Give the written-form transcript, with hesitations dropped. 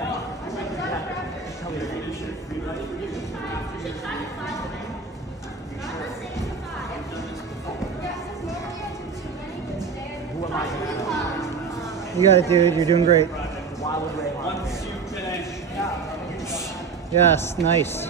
Tell me your name. Who am I to know? You got it, dude. You're doing great. Why would Ray want to? Yes, nice.